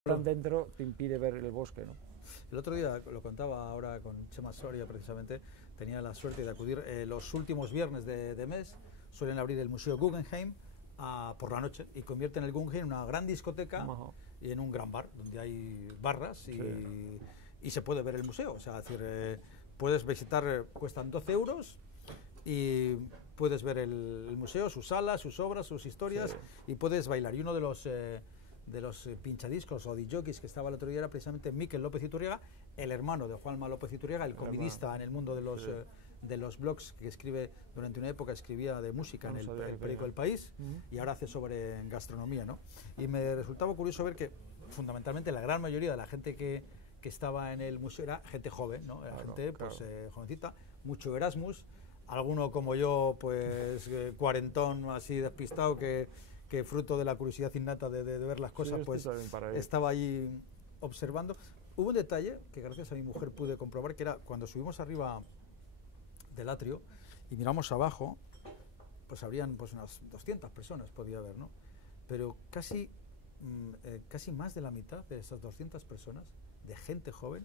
están dentro te impide ver el bosque, ¿no? El otro día, lo contaba ahora con Chema Soria precisamente, tenía la suerte de acudir los últimos viernes de mes, suelen abrir el Museo Guggenheim por la noche y convierten el Guggenheim en una gran discoteca y en un gran bar, donde hay barras y se puede ver el museo. O sea, es decir, puedes visitar, cuestan 12 euros y puedes ver el museo, sus salas, sus obras, sus historias y puedes bailar. Y uno de los pinchadiscos o DJs que estaba el otro día era precisamente Mikel López Iturriaga, el hermano de Juanma López Iturriaga, el convidista en el mundo de los blogs, que escribe durante una época, escribía de música en el periódico El País y ahora hace sobre gastronomía, ¿no? Y me resultaba curioso ver que fundamentalmente la gran mayoría de la gente que estaba en el museo era gente joven, ¿no? Era gente pues, jovencita, mucho Erasmus, alguno como yo, pues cuarentón así despistado que fruto de la curiosidad innata de ver las cosas, pues estaba allí observando. Hubo un detalle que gracias a mi mujer pude comprobar, que era cuando subimos arriba del atrio y miramos abajo, pues habrían pues unas 200 personas, podía haber, ¿no? Pero casi más de la mitad de esas 200 personas, de gente joven,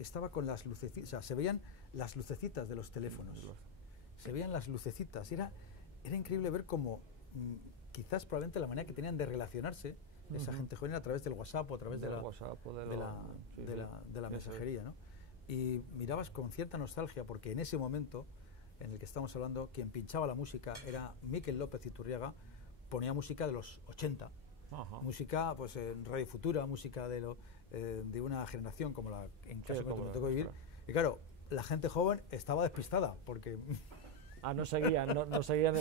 estaba con las lucecitas, o sea, se veían las lucecitas de los teléfonos, se veían las lucecitas, era increíble ver cómo quizás probablemente la manera que tenían de relacionarse esa gente joven a través del WhatsApp o a través de la mensajería, ¿no? Y mirabas con cierta nostalgia porque en ese momento en el que estamos hablando, quien pinchaba la música era Mikel López Iturriaga, ponía música de los 80, música pues en Radio Futura, música de una generación como la en caso que me tocó vivir. Y claro, la gente joven estaba despistada porque no seguían no nada, sabían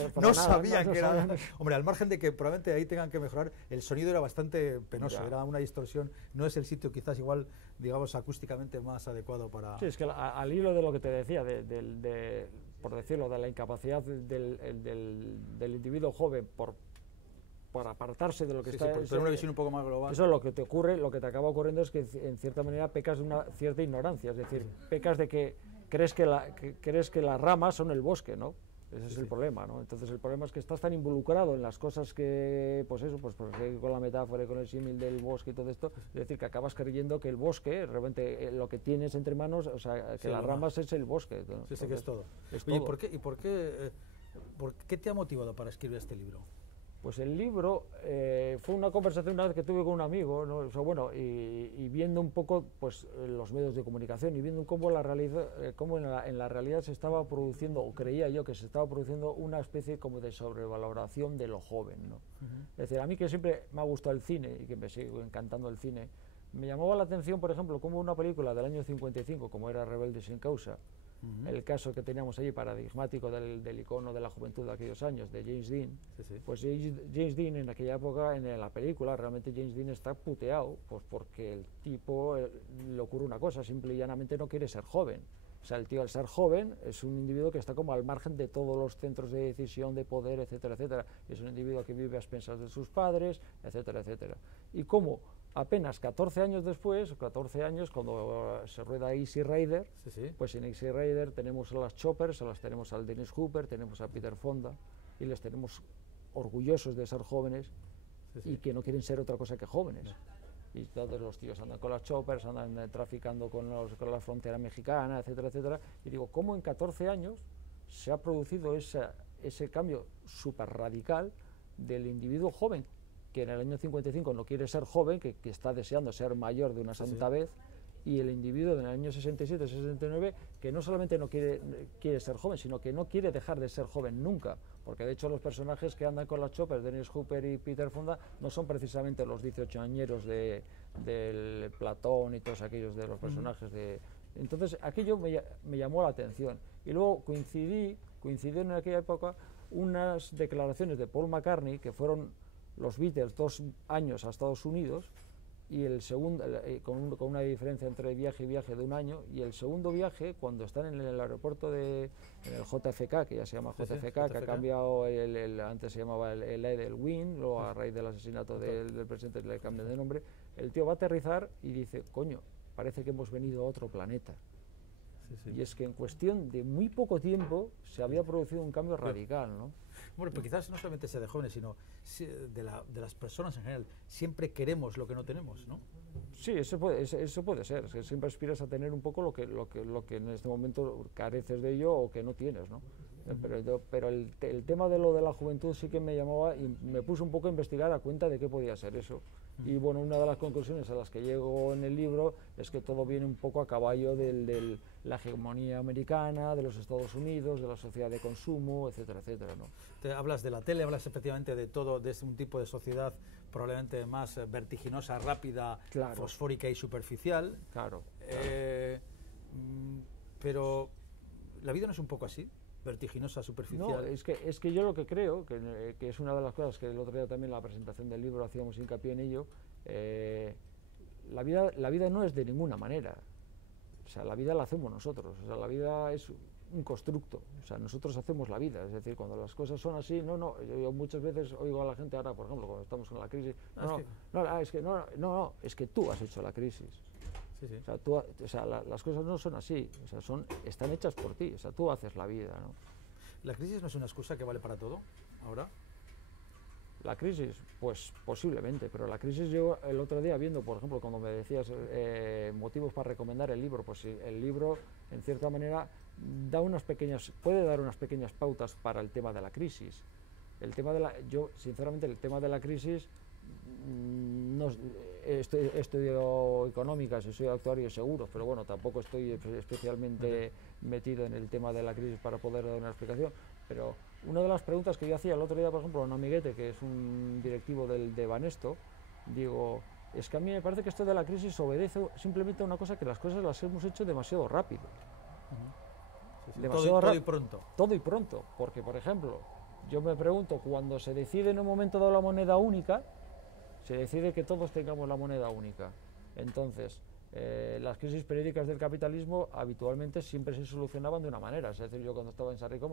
que era. Hombre, al margen de que probablemente ahí tengan que mejorar, el sonido era bastante penoso, era una distorsión, no es el sitio quizás igual, digamos, acústicamente más adecuado para... Sí, es que al hilo de lo que te decía, por decirlo, de la incapacidad del individuo joven por apartarse de lo que está... por tener una visión un poco más global. Eso es lo que te ocurre, lo que te acaba ocurriendo es que en cierta manera pecas de una cierta ignorancia, es decir, pecas de que crees que las ramas son el bosque, ¿no? Ese es el problema, ¿no? Entonces el problema es que estás tan involucrado en las cosas que, pues eso, pues con la metáfora y con el símil del bosque y todo esto, es decir, que acabas creyendo que el bosque, realmente lo que tienes entre manos, o sea, que las ramas es el bosque, ¿no? Sí, que es todo. Oye, ¿por qué te ha motivado para escribir este libro? Pues el libro fue una conversación una vez que tuve con un amigo, ¿no? O sea, bueno, y viendo un poco pues los medios de comunicación y viendo cómo en la realidad se estaba produciendo, o creía yo que se estaba produciendo una especie como de sobrevaloración de lo joven, ¿no? Es decir, a mí que siempre me ha gustado el cine y que me sigue encantando el cine, me llamaba la atención, por ejemplo, como una película del año 55, como era Rebelde sin causa, el caso que teníamos allí paradigmático del icono de la juventud de aquellos años, de James Dean, pues James Dean en aquella época, en la película, realmente James Dean está puteado, pues porque el tipo le ocurre una cosa, simple y llanamente no quiere ser joven. O sea, el tío al ser joven es un individuo que está como al margen de todos los centros de decisión, de poder, etcétera, etcétera. Es un individuo que vive a expensas de sus padres, etcétera, etcétera. Y como apenas 14 años después, 14 años, cuando se rueda Easy Rider, pues en Easy Rider tenemos a las Choppers, las tenemos al Dennis Hooper, tenemos a Peter Fonda, y les tenemos orgullosos de ser jóvenes y que no quieren ser otra cosa que jóvenes. Y todos los tíos andan con las Choppers, andan traficando con la frontera mexicana, etcétera, etcétera. Y digo, ¿cómo en 14 años se ha producido ese cambio súper radical del individuo joven, que en el año 55 no quiere ser joven, que está deseando ser mayor de una santa vez, y el individuo del año 67, 69, que no solamente no quiere ser joven, sino que no quiere dejar de ser joven nunca, porque de hecho los personajes que andan con las Choppers, Dennis Hooper y Peter Fonda, no son precisamente los 18-añeros del Platón y todos aquellos de los personajes de... Entonces aquello me llamó la atención, y luego coincidieron en aquella época unas declaraciones de Paul McCartney, que fueron los Beatles 2 años a Estados Unidos, y el segundo, con una diferencia entre viaje y viaje de 1 año, y el segundo viaje, cuando están en el aeropuerto en el JFK, que ya se llama JFK, que ha cambiado, antes se llamaba el Edelweiss, luego a raíz del asesinato del presidente le cambian de nombre, el tío va a aterrizar y dice, coño, parece que hemos venido a otro planeta. Y es que en cuestión de muy poco tiempo se había producido un cambio radical, ¿no? Bueno, pues quizás no solamente sea de jóvenes, sino de las personas en general. Siempre queremos lo que no tenemos, ¿no? Sí, eso puede ser. Es que siempre aspiras a tener un poco lo que en este momento careces de ello o que no tienes, ¿no? Pero el tema de lo de la juventud sí que me llamaba y me puse un poco a investigar a cuenta de qué podía ser eso. Y bueno, una de las conclusiones a las que llego en el libro es que todo viene un poco a caballo de la hegemonía americana, de los Estados Unidos, de la sociedad de consumo, etcétera, etcétera, ¿no? Te hablas de la tele, hablas efectivamente de todo, de un tipo de sociedad probablemente más vertiginosa, rápida, claro, fosfórica y superficial. Claro. Pero la vida no es un poco así, vertiginosa, superficial. No, es que yo lo que creo, que es una de las cosas que el otro día también en la presentación del libro hacíamos hincapié en ello, la vida no es de ninguna manera. O sea, la vida la hacemos nosotros. O sea, la vida es un constructo. O sea, nosotros hacemos la vida. Es decir, cuando las cosas son así, yo muchas veces oigo a la gente ahora, por ejemplo, cuando estamos con la crisis, es que tú has hecho la crisis. Sí, sí. O sea, las cosas no son así, o sea, están hechas por ti, o sea, tú haces la vida, ¿no? ¿La crisis no es una excusa que vale para todo ahora? La crisis, pues posiblemente, pero la crisis yo el otro día viendo, por ejemplo, cuando me decías motivos para recomendar el libro, pues sí, el libro en cierta manera puede dar unas pequeñas pautas para el tema de la crisis. Yo sinceramente el tema de la crisis no estudio económicas y soy actuario seguro, pero bueno, tampoco estoy especialmente metido en el tema de la crisis para poder dar una explicación. Pero una de las preguntas que yo hacía el otro día, por ejemplo, a un amiguete que es un directivo de Banesto, digo, es que a mí me parece que esto de la crisis obedece simplemente a una cosa, que las cosas las hemos hecho demasiado rápido. Sí, sí. Todo y pronto. Todo y pronto, porque por ejemplo, yo me pregunto, cuando se decide en un momento dado la moneda única, se decide que todos tengamos la moneda única. Entonces, las crisis periódicas del capitalismo habitualmente siempre se solucionaban de una manera. Es decir, yo cuando estaba en San Rico,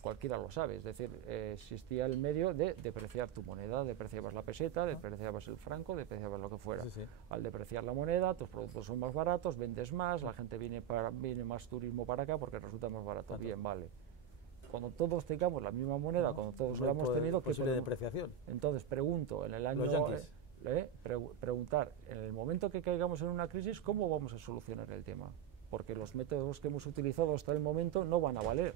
cualquiera lo sabe, es decir, existía el medio de depreciar tu moneda, depreciabas la peseta, depreciabas el franco, depreciabas lo que fuera. Sí, sí. Al depreciar la moneda, tus productos son más baratos, vendes más, la gente viene más turismo para acá porque resulta más barato. Bien, vale. Cuando todos tengamos la misma moneda, cuando todos la hemos tenido, ¿qué de depreciación? Entonces pregunto, en el año preguntar, en el momento que caigamos en una crisis, ¿cómo vamos a solucionar el tema? Porque los métodos que hemos utilizado hasta el momento no van a valer.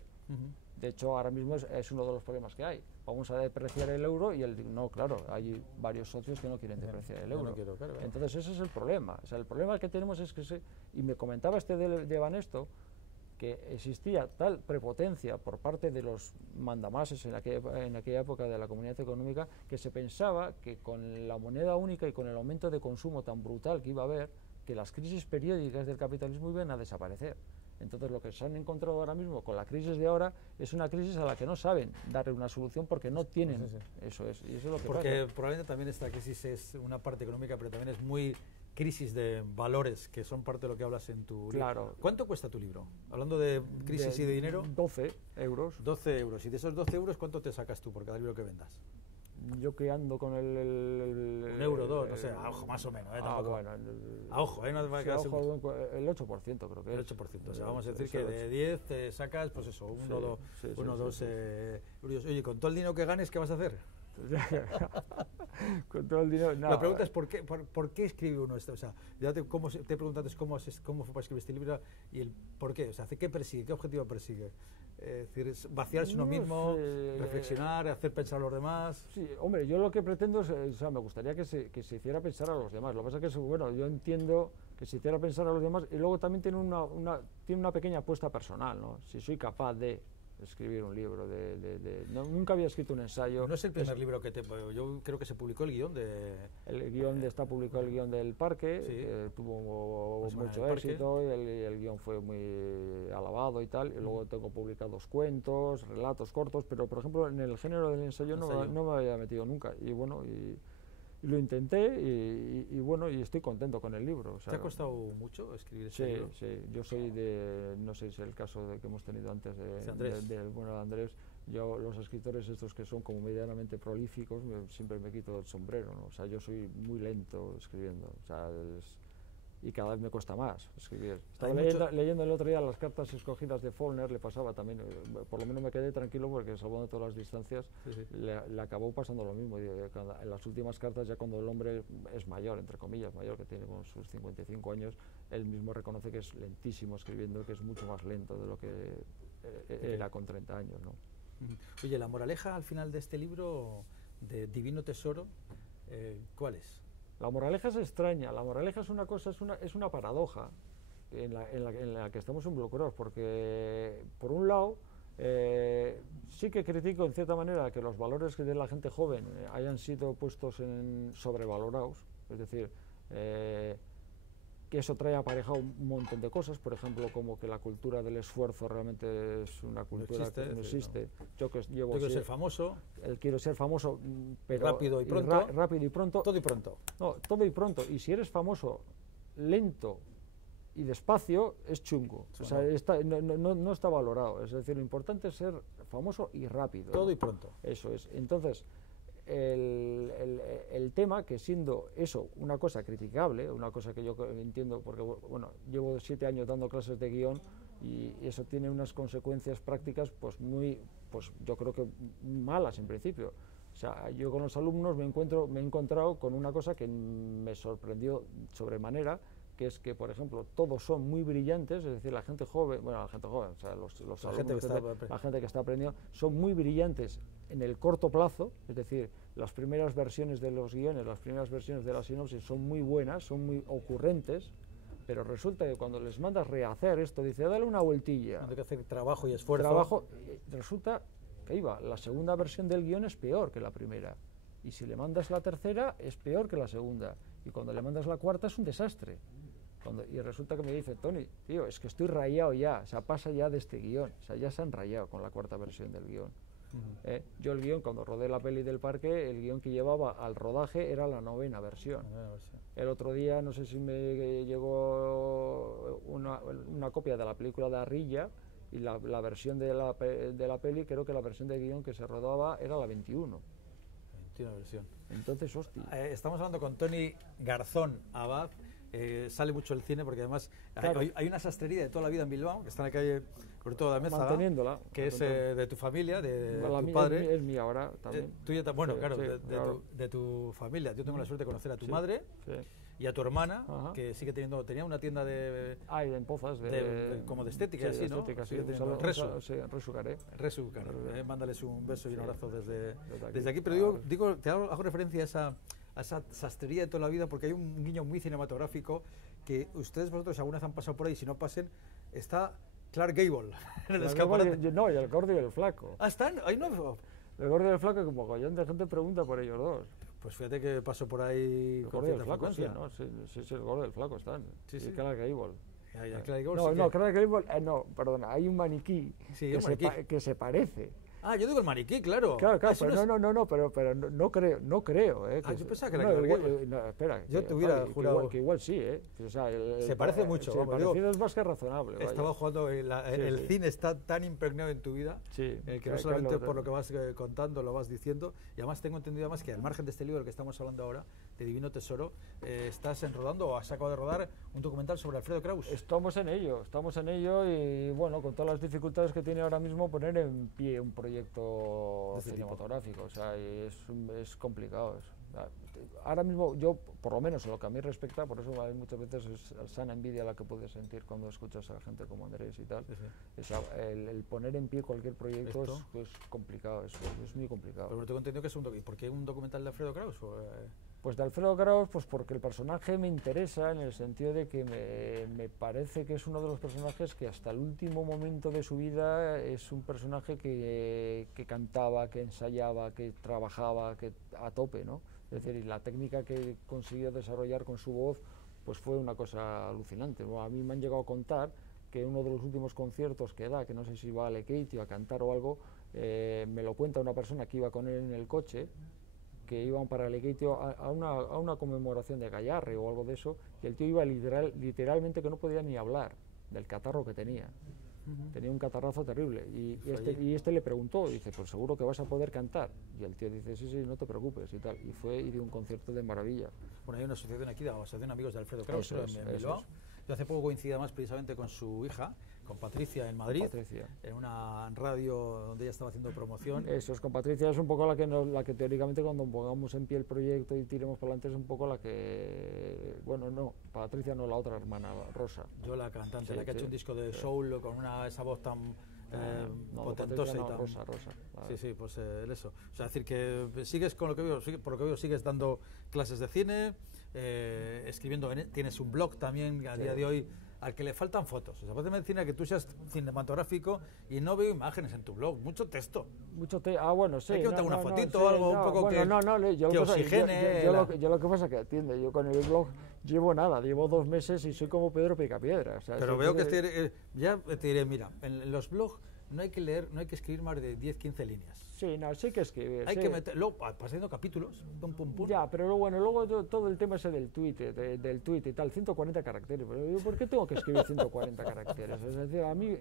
De hecho, ahora mismo es uno de los problemas que hay. Vamos a depreciar el euro y no, claro, hay varios socios que no quieren depreciar el euro. No quiero, claro. Entonces ese es el problema. O sea, el problema que tenemos es que y me comentaba de Banesto, que existía tal prepotencia por parte de los mandamases en aquella época de la Comunidad Económica, que se pensaba que con la moneda única y con el aumento de consumo tan brutal que iba a haber, que las crisis periódicas del capitalismo iban a desaparecer. Entonces lo que se han encontrado ahora mismo con la crisis de ahora es una crisis a la que no saben darle una solución porque no tienen. Eso es, y eso es lo que porque pasa. Probablemente también esta crisis es una parte económica, pero también es muy crisis de valores, que son parte de lo que hablas en tu Claro. libro. ¿Cuánto cuesta tu libro? Hablando de crisis y de dinero. 12 euros. 12 euros. Y de esos 12 euros, ¿cuánto te sacas tú por cada libro que vendas? Yo que ando con un euro, dos, no sé, a ojo, más o menos. Bueno, a ojo, no te va a quedar el 8% creo que es. El 8%, o sea, vamos a decir que de 10 te sacas, pues eso, dos euros. Oye, con todo el dinero que ganes, ¿qué vas a hacer? Con todo el dinero, nada. La pregunta es ¿por qué escribe uno esto? O sea, ya te he preguntado antes cómo fue para escribir este libro y el por qué, o sea, ¿qué persigue? ¿Qué objetivo persigue? Es decir, es vaciarse uno mismo, reflexionar, hacer pensar a los demás. Sí, hombre, yo lo que pretendo es, o sea, me gustaría que se hiciera pensar a los demás. Lo que pasa es que, bueno, yo entiendo que se hiciera pensar a los demás y luego también tiene una pequeña apuesta personal, ¿no? Si soy capaz de escribir un libro, nunca había escrito un ensayo. No es el primer libro que yo creo que se publicó el guión está publicado el guión del Parque, sí. Tuvo mucho éxito, el guión fue muy alabado y tal, y luego tengo publicados cuentos, relatos cortos, pero por ejemplo en el género del ensayo no me había metido nunca, y bueno, y lo intenté y bueno, y estoy contento con el libro. O sea, ¿te ha costado mucho escribir ese libro? Sí, yo soy no sé si es el caso que hemos tenido antes de Andrés. Yo, los escritores estos que son como medianamente prolíficos, siempre me quito el sombrero, ¿no? O sea, yo soy muy lento escribiendo. O sea, y cada vez me cuesta más escribir. Hay Estaba leyendo el otro día las cartas escogidas de Faulkner, le pasaba también, por lo menos me quedé tranquilo porque salvando todas las distancias, le acabó pasando lo mismo. En las últimas cartas, ya cuando el hombre es mayor, entre comillas, mayor, que tiene como sus 55 años, él mismo reconoce que es lentísimo escribiendo, que es mucho más lento de lo que era con 30 años, ¿no? Oye, la moraleja al final de este libro, de Divino Tesoro, ¿cuál es? La moraleja es extraña, la moraleja es una cosa, es una paradoja en la que estamos involucrados, porque por un lado sí que critico en cierta manera que los valores de la gente joven hayan sido puestos sobrevalorados, es decir, que eso trae aparejado un montón de cosas, por ejemplo, como que la cultura del esfuerzo realmente es una cultura que no existe. Yo quiero ser famoso. Quiero ser famoso, pero rápido y pronto. Rápido y pronto. Todo y pronto. No, todo y pronto. Y si eres famoso lento y despacio, es chungo. O sea, no está valorado. Es decir, lo importante es ser famoso y rápido. Todo y pronto. Eso es. Entonces, el tema, que siendo eso una cosa criticable, una cosa que yo entiendo, porque bueno, llevo 7 años dando clases de guión y eso tiene unas consecuencias prácticas pues yo creo que malas en principio. O sea, yo con los alumnos me he encontrado con una cosa que me sorprendió sobremanera, que es que, por ejemplo, todos son muy brillantes, es decir, la gente joven, o sea, los alumnos, la gente que está aprendiendo, son muy brillantes en el corto plazo, es decir, las primeras versiones de los guiones, las primeras versiones de la sinopsis son muy buenas, son muy ocurrentes, pero resulta que cuando les mandas rehacer esto, dice, dale una vueltilla. Hay que hacer trabajo y esfuerzo. Resulta que la segunda versión del guión es peor que la primera, y si le mandas la tercera es peor que la segunda, y cuando le mandas la cuarta es un desastre. Y resulta que me dice, Tony, tío, es que estoy rayado ya, o sea, pasa ya de este guión, o sea, ya se han rayado con la cuarta versión del guión. Yo el guión, cuando rodé la peli del parque, el guión que llevaba al rodaje era la 9ª versión. El otro día, no sé si me llegó una copia de la película de Arrilla, y la versión de la peli, creo que la versión de guión que se rodaba era la 21. 21 versión. Entonces, hostia. Estamos hablando con Tony Garzón Abad. Sale mucho el cine porque además hay una sastrería de toda la vida en Bilbao, que está en la calle Cortado de Amézaga, manteniéndola, que es de tu familia, de tu padre. Es mía ahora también. Bueno, sí, claro, claro. De tu familia. Yo tengo la suerte de conocer a tu madre y a tu hermana, que sigue tenía una tienda de... en Pozas. Como de estética, sí, ¿no? Estética, sí. Resucaré. Mándales un beso y un abrazo desde aquí. Pero hago referencia a esa sastrería de toda la vida, porque hay un guiño muy cinematográfico que vosotros alguna vez han pasado por ahí, si no pasen, está Clark Gable en el escaparate. No, y el gordo y el flaco. ¿Están? Ahí no. El gordo y el flaco, como mogollón de gente pregunta por ellos dos. Pues fíjate que pasó por ahí. El gordo y el flaco, sí, ¿no? Sí, el gordo y el flaco están. Sí. Y Clark Gable. Clark Gable, no, perdona, hay un maniquí, que se parece. Yo digo el maniquí, claro. Claro, pero no creo. Yo pensaba que era Clark Gable. No, espera. Yo te hubiera jurado. Que igual sí, O sea, se parece mucho. El parecido es más que razonable. Estaba jugando, el cine está tan impregnado en tu vida, que no solamente por lo que vas contando, lo vas diciendo, y además tengo entendido además que al margen de este libro del que estamos hablando ahora, de Divino Tesoro, estás enrodando o has acabado de rodar un documental sobre Alfredo Kraus. Estamos en ello y bueno, con todas las dificultades que tiene ahora mismo poner en pie un proyecto cinematográfico, o sea, es complicado. Ahora mismo yo, por lo menos en lo que a mí respecta, por eso hay muchas veces es sana envidia la que puedes sentir cuando escuchas a gente como Andrés y tal, el poner en pie cualquier proyecto es complicado, es muy complicado. Pero tengo entendido que es ¿por qué un documental de Alfredo Kraus? Pues de Alfredo Kraus, pues porque el personaje me interesa en el sentido de que me parece que es uno de los personajes que hasta el último momento de su vida es un personaje que cantaba, que ensayaba, que trabajaba, que a tope, ¿no? Es decir, y la técnica que consiguió desarrollar con su voz, pues fue una cosa alucinante. Bueno, a mí me han llegado a contar que uno de los últimos conciertos que da, que no sé si va a Lekeitio a cantar o algo, me lo cuenta una persona que iba con él en el coche, que iban para Lekeitio a una conmemoración de Gayarre o algo de eso, y el tío iba literalmente que no podía ni hablar del catarro que tenía. tenía un catarrazo terrible, y Fue este le preguntó, dice, pues seguro que vas a poder cantar, y el tío dice, sí, sí, no te preocupes, y tal, y fue y dio un concierto de maravilla. Bueno, hay una asociación aquí, la Asociación Amigos de Alfredo Kraus, Eso es, en eso Bilbao. es. Yo hace poco coincidí más precisamente con su hija, con Patricia, en Madrid, Patricia. en una radio donde ella estaba haciendo promoción. Eso es, con Patricia es un poco la que teóricamente cuando pongamos en pie el proyecto y tiremos para adelante es un poco la que, bueno, no, Patricia no, la otra hermana, Rosa. Yo, la cantante, Sí, la que ha sí, hecho un disco de sí. soul con esa voz tan No, potentosa Patricia y no, tan... Rosa. Sí, sí, pues eso. O sea, decir que sigues con lo que veo, por lo que veo sigues dando clases de cine, escribiendo, tienes un blog también a día de hoy al que le faltan fotos. O sea, parece medicina que tú seas cinematográfico y no veo imágenes en tu blog, mucho texto. Bueno, sí. Hay que meter una fotito sí, o algo un poco bueno, que oxigene. Yo lo que pasa que atiende, yo con el blog llevo 2 meses y soy como Pedro Picapiedra. O sea, pero veo que ya te diré, mira, en los blogs no hay que leer, no hay que escribir más de 10-15 líneas. Sí, no, sí que escribir. Hay sí. que meter, luego pasando capítulos, pum, pum, pum. Ya, pero bueno, luego todo el tema ese del tweet y tal, 140 caracteres. Pero yo, ¿por qué tengo que escribir 140 caracteres? Es decir, a mí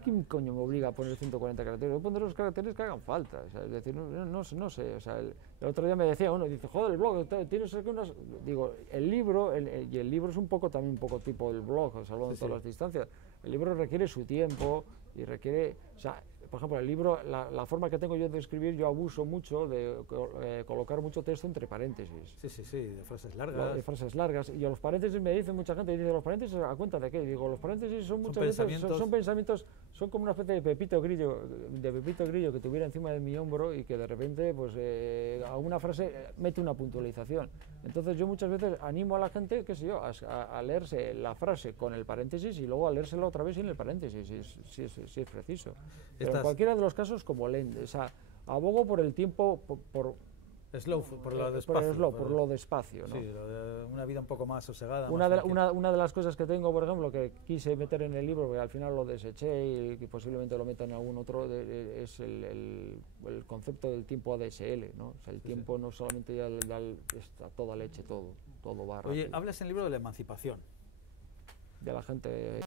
¿quién coño me obliga a poner 140 caracteres? Voy a poner los caracteres que hagan falta. O sea, es decir, no sé. O sea, el otro día me decía uno, dice, joder, el blog, tienes que unas... Digo, el libro es un poco también un poco tipo el blog, salvando Sí, todas las distancias. El libro requiere su tiempo y requiere... O sea, por ejemplo, el libro, la forma que tengo yo de escribir, yo abuso mucho de colocar mucho texto entre paréntesis. Sí, de frases largas. De frases largas. Y a los paréntesis me dicen mucha gente, dice, ¿los paréntesis a cuenta de qué? Y digo, los paréntesis son muchas veces, son pensamientos, son como una especie de pepito grillo que tuviera encima de mi hombro y que de repente, pues, a una frase mete una puntualización. Entonces yo muchas veces animo a la gente, qué sé yo, a leerse la frase con el paréntesis y luego a leérsela otra vez sin el paréntesis, si es preciso. Pero en cualquiera de los casos, como leen, o sea, abogo por el tiempo, por lo despacio, ¿no? Sí, una vida un poco más sosegada. Una de las cosas que tengo, por ejemplo, que quise meter en el libro, porque al final lo deseché y que posiblemente lo meta en algún otro, es el concepto del tiempo ADSL, ¿no? O sea, el tiempo no solamente ya está toda leche, todo va rápido. Oye, hablas en el libro de la emancipación. De la gente...